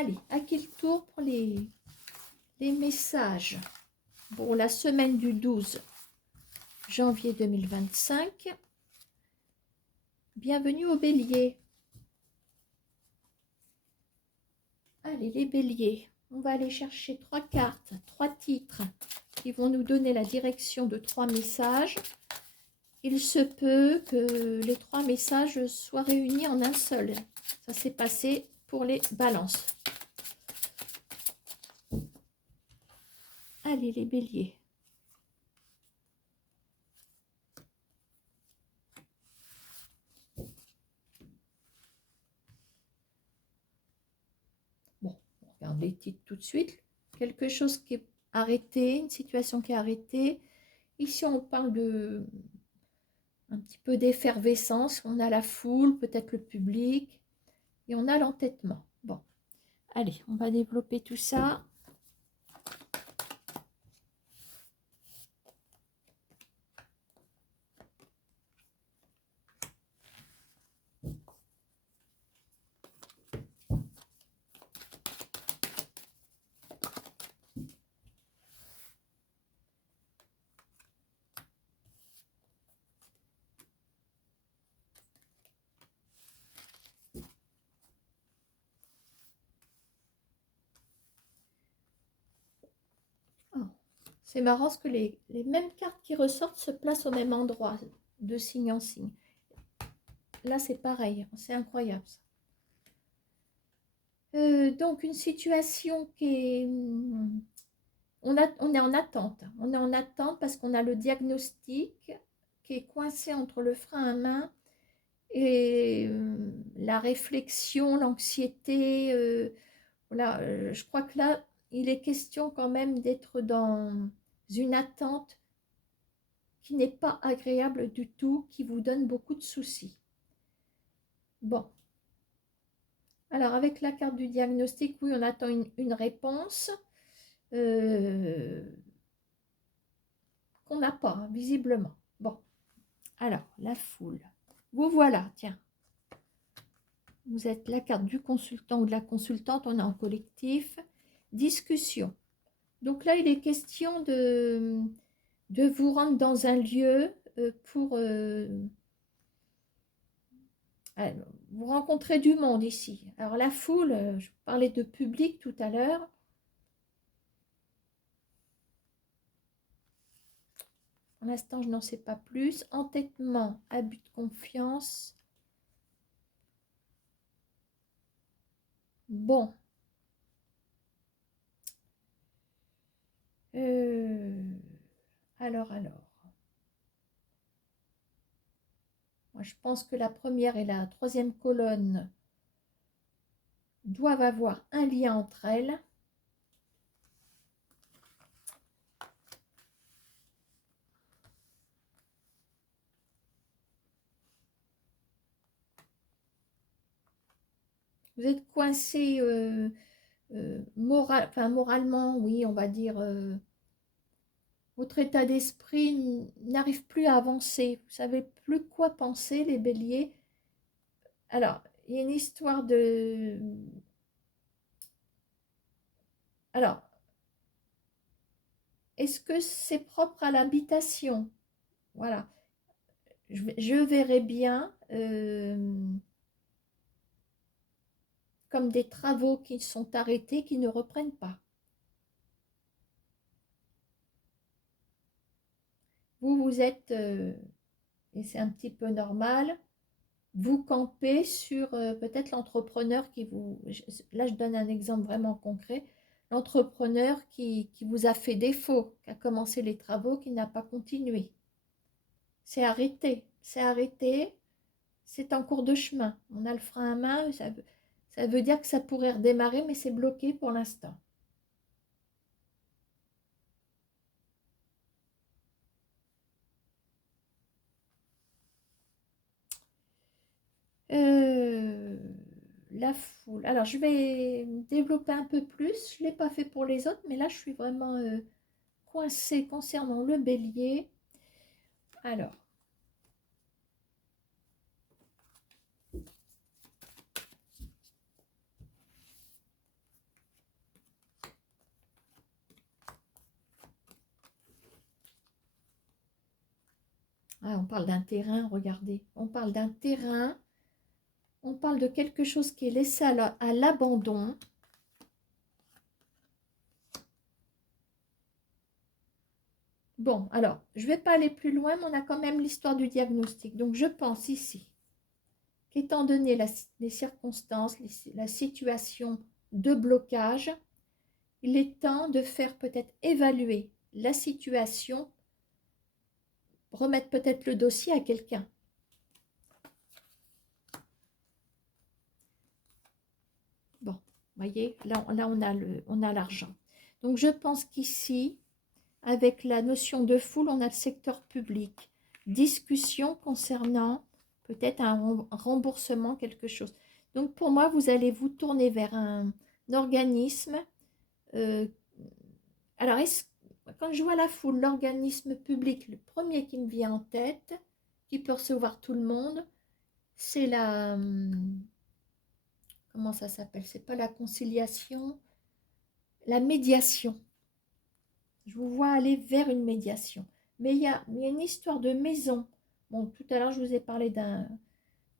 Allez, à qui le tour pour les messages pour la semaine du 12 janvier 2025. Bienvenue au Bélier. Allez, les Béliers, on va aller chercher 3 cartes, 3 titres qui vont nous donner la direction de 3 messages. Il se peut que les 3 messages soient réunis en un seul. Ça s'est passé pour les balances. Allez, les Béliers. Bon, on regarde les titres tout de suite. Quelque chose qui est arrêté, une situation qui est arrêtée. Ici, on parle de un petit peu d'effervescence. On a la foule, peut-être le public, et on a l'entêtement. Bon, allez, on va développer tout ça. Oh, c'est marrant parce que les mêmes cartes qui ressortent se placent au même endroit, de signe en signe. Là, c'est pareil, c'est incroyable ça. Donc, une situation qui est... on est en attente. On est en attente parce qu'on a le diagnostic qui est coincé entre le frein à main et la réflexion, l'anxiété. Voilà, je crois que là, il est question quand même d'être dans une attente qui n'est pas agréable du tout, qui vous donne beaucoup de soucis. Bon. Alors, avec la carte du diagnostic, oui, on attend une réponse qu'on n'a pas, hein, visiblement. Bon. Alors, la foule. Vous voilà, tiens. Vous êtes la carte du consultant ou de la consultante, on est en collectif. Discussion. Donc là, il est question de vous rendre dans un lieu pour vous rencontrer du monde ici. Alors la foule, je parlais de public tout à l'heure. Pour l'instant, je n'en sais pas plus. Entêtement, abus de confiance. Bon. Alors. Moi, je pense que la première et la troisième colonne doivent avoir un lien entre elles. Vous êtes coincé moralement, oui, on va dire. Votre état d'esprit n'arrive plus à avancer. Vous savez plus quoi penser, les béliers. Alors, il y a une histoire de... Alors, est-ce que c'est propre à l'habitation? Voilà. Je verrais bien comme des travaux qui sont arrêtés, qui ne reprennent pas. Vous êtes, et c'est un petit peu normal, vous campez sur peut-être l'entrepreneur qui vous... Là, je donne un exemple vraiment concret. L'entrepreneur qui vous a fait défaut, qui a commencé les travaux, qui n'a pas continué. C'est arrêté, c'est en cours de chemin. On a le frein à main, ça veut dire que ça pourrait redémarrer, mais c'est bloqué pour l'instant. La foule. Alors, je vais développer un peu plus. Je ne l'ai pas fait pour les autres, mais là, je suis vraiment coincée concernant le bélier. Alors, Ah, on parle d'un terrain, regardez. On parle d'un terrain. On parle de quelque chose qui est laissé à l'abandon. Bon, alors, je ne vais pas aller plus loin, mais on a quand même l'histoire du diagnostic. Donc, je pense ici qu'étant donné les circonstances, la situation de blocage, il est temps de faire peut-être évaluer la situation, remettre peut-être le dossier à quelqu'un. Bon, vous voyez, là on a l'argent. Donc, je pense qu'ici, avec la notion de foule, on a le secteur public. Discussion concernant peut-être un remboursement, quelque chose. Donc, pour moi, vous allez vous tourner vers un organisme. Alors, quand je vois la foule, l'organisme public, le premier qui me vient en tête, qui peut recevoir tout le monde, c'est la... Comment ça s'appelle? C'est pas la conciliation, la médiation. Je vous vois aller vers une médiation. Mais il y a une histoire de maison. Bon, tout à l'heure, je vous ai parlé d'un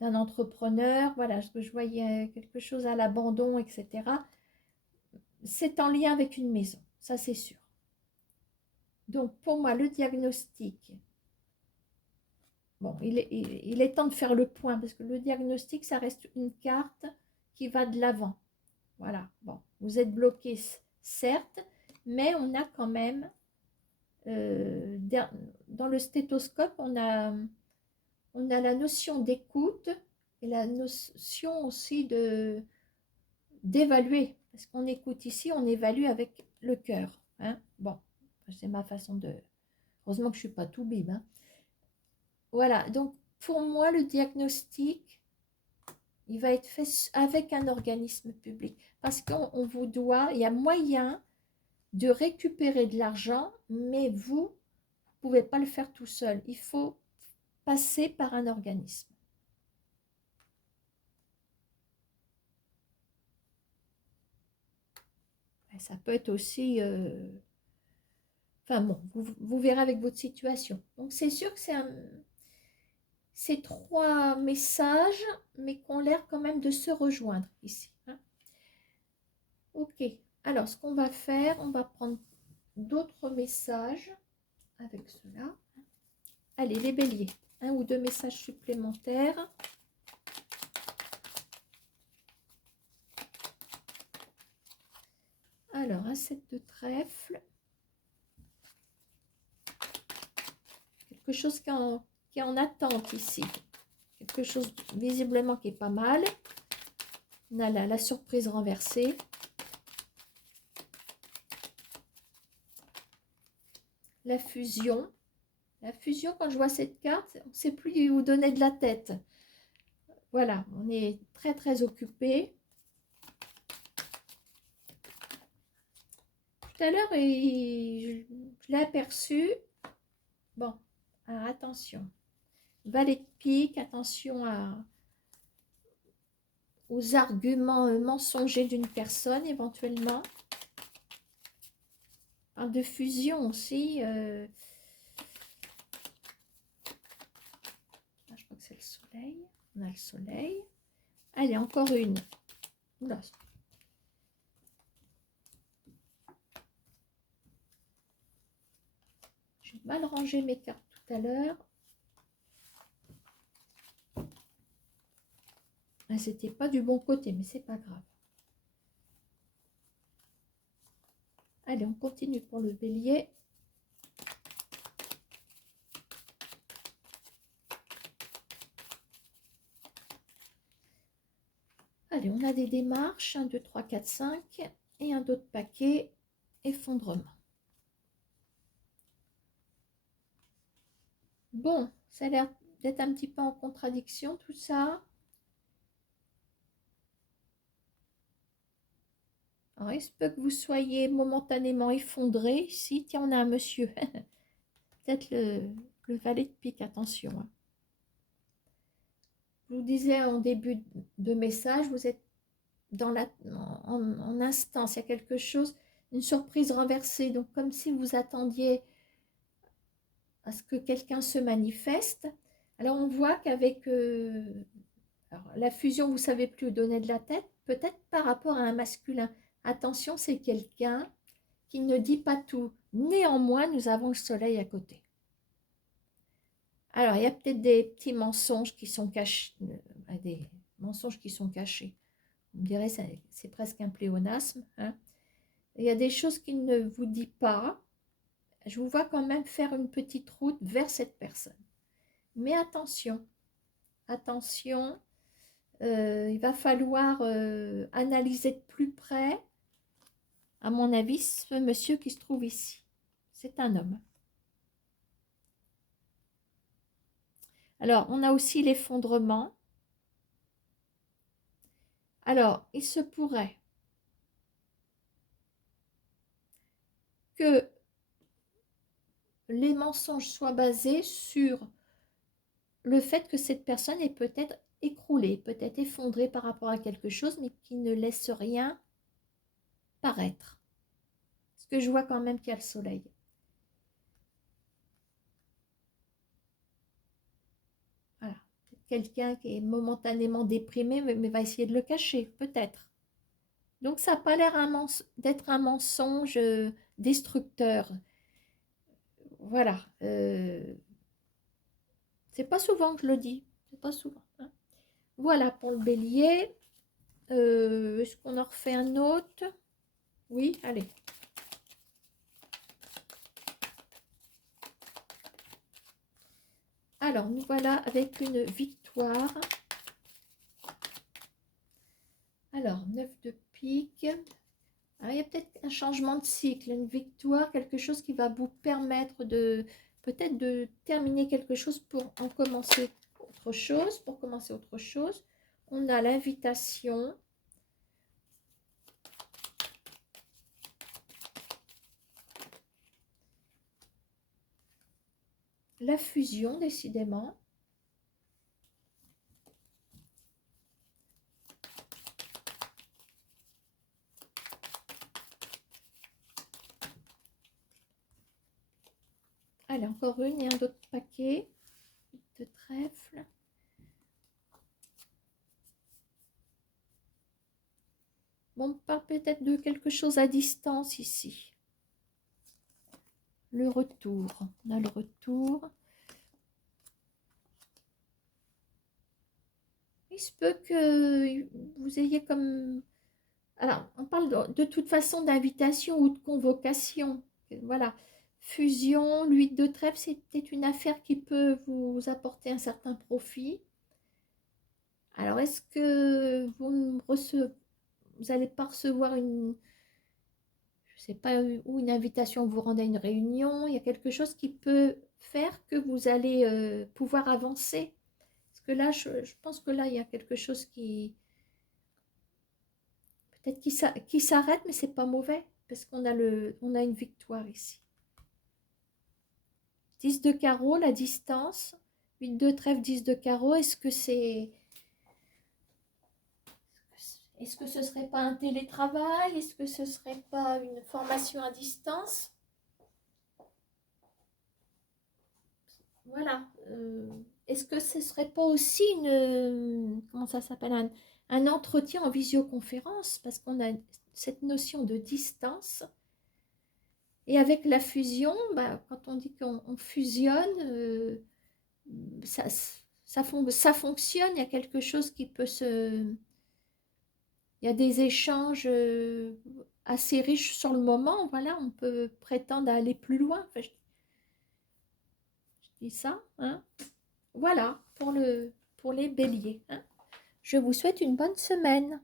entrepreneur. Voilà, je voyais quelque chose à l'abandon, etc. C'est en lien avec une maison, ça c'est sûr. Donc, pour moi, le diagnostic, bon, il est temps de faire le point, parce que le diagnostic, ça reste une carte qui va de l'avant. Voilà, bon, vous êtes bloqué, certes, mais on a quand même... dans le stéthoscope, on a la notion d'écoute et la notion aussi d'évaluer. Parce qu'on écoute ici, on évalue avec le cœur. Hein. Bon, c'est ma façon de... Heureusement que je ne suis pas tout bib. Hein. Voilà, donc pour moi, le diagnostic, il va être fait avec un organisme public. Parce qu'on vous doit, il y a moyen de récupérer de l'argent, mais vous ne pouvez pas le faire tout seul. Il faut passer par un organisme. Et ça peut être aussi... Enfin bon, vous verrez avec votre situation. Donc c'est sûr que c'est 3 messages, mais qui ont l'air quand même de se rejoindre ici. Hein. Ok, alors ce qu'on va faire, on va prendre d'autres messages avec cela. Allez, les béliers, 1 ou 2 messages supplémentaires. Alors, un 7 de trèfle. Quelque chose qui est en attente ici. Quelque chose visiblement qui est pas mal. On a la surprise renversée. La fusion. La fusion, quand je vois cette carte, on ne sait plus où donner de la tête. Voilà, on est très très occupé. Tout à l'heure, je l'ai aperçu. Bon, alors attention. Valet de pique, attention aux arguments mensongers d'une personne éventuellement. De fusion aussi. Je crois que c'est le soleil. On a le soleil. Allez, encore une. Oula. J'ai mal rangé mes cartes tout à l'heure. Ah, c'était pas du bon côté, mais c'est pas grave. Allez, on continue pour le bélier. Allez, on a des démarches. 1, 2, 3, 4, 5. Et un autre paquet. Effondrement. Bon, ça a l'air d'être un petit peu en contradiction tout ça. Alors, il se peut que vous soyez momentanément effondré. Ici, tiens, on a un monsieur. Peut-être le valet de pique, attention. Hein. Je vous disais en début de message, vous êtes dans en instance, il y a quelque chose, une surprise renversée. Donc, comme si vous attendiez à ce que quelqu'un se manifeste. Alors on voit qu'avec la fusion, vous ne savez plus où donner de la tête, peut-être par rapport à un masculin. Attention, c'est quelqu'un qui ne dit pas tout. Néanmoins, nous avons le soleil à côté. Alors, il y a peut-être des petits mensonges qui sont cachés, des mensonges qui sont cachés. On dirait que c'est presque un pléonasme. Hein. Il y a des choses qu'il ne vous dit pas. Je vous vois quand même faire une petite route vers cette personne. Mais attention, attention, il va falloir analyser de plus près, à mon avis, ce monsieur qui se trouve ici. C'est un homme. Alors, on a aussi l'effondrement. Alors, il se pourrait que les mensonges soient basés sur le fait que cette personne est peut-être écroulée, peut-être effondrée par rapport à quelque chose, mais qui ne laisse rien paraître. Parce que je vois quand même qu'il y a le soleil. Voilà. Quelqu'un qui est momentanément déprimé, mais va essayer de le cacher, peut-être. Donc ça n'a pas l'air d'être un mensonge destructeur. Voilà. C'est pas souvent que je le dis. C'est pas souvent. Hein. Voilà pour le bélier. Est-ce qu'on en refait un autre? Oui, allez. Alors, nous voilà avec une victoire. Alors, 9 de pique. Alors, il y a peut-être un changement de cycle, une victoire, quelque chose qui va vous permettre de peut-être de terminer quelque chose pour en commencer autre chose. Pour commencer autre chose, on a l'invitation. La fusion, décidément. Allez, encore une et un autre paquet de trèfle. Bon, on parle peut-être de quelque chose à distance ici. Le retour. On a le retour. Il se peut que vous ayez comme... Alors, on parle de toute façon d'invitation ou de convocation. Voilà. Fusion, l'huile de trèfle, c'était une affaire qui peut vous apporter un certain profit. Alors, est-ce que vous n'allez pas recevoir une, je sais pas, ou une invitation, vous rendez à une réunion, il y a quelque chose qui peut faire que vous allez pouvoir avancer. Parce que là, je pense que là, il y a quelque chose qui, peut-être qui s'arrête, mais c'est pas mauvais, parce qu'on a, on a une victoire ici. 10 de carreau, la distance, 8 de trèfle, 10 de carreau, est-ce que c'est... Est-ce que ce serait pas un télétravail? Est-ce que ce serait pas une formation à distance? Voilà. Est-ce que ce serait pas aussi une... Comment ça s'appelle? Un entretien en visioconférence? Parce qu'on a cette notion de distance. Et avec la fusion, bah, quand on dit qu'on fusionne, ça fonctionne. Il y a quelque chose qui peut se... Il y a des échanges assez riches sur le moment. Voilà, on peut prétendre à aller plus loin. Enfin, je dis ça. Hein. Voilà pour les béliers. Hein. Je vous souhaite une bonne semaine.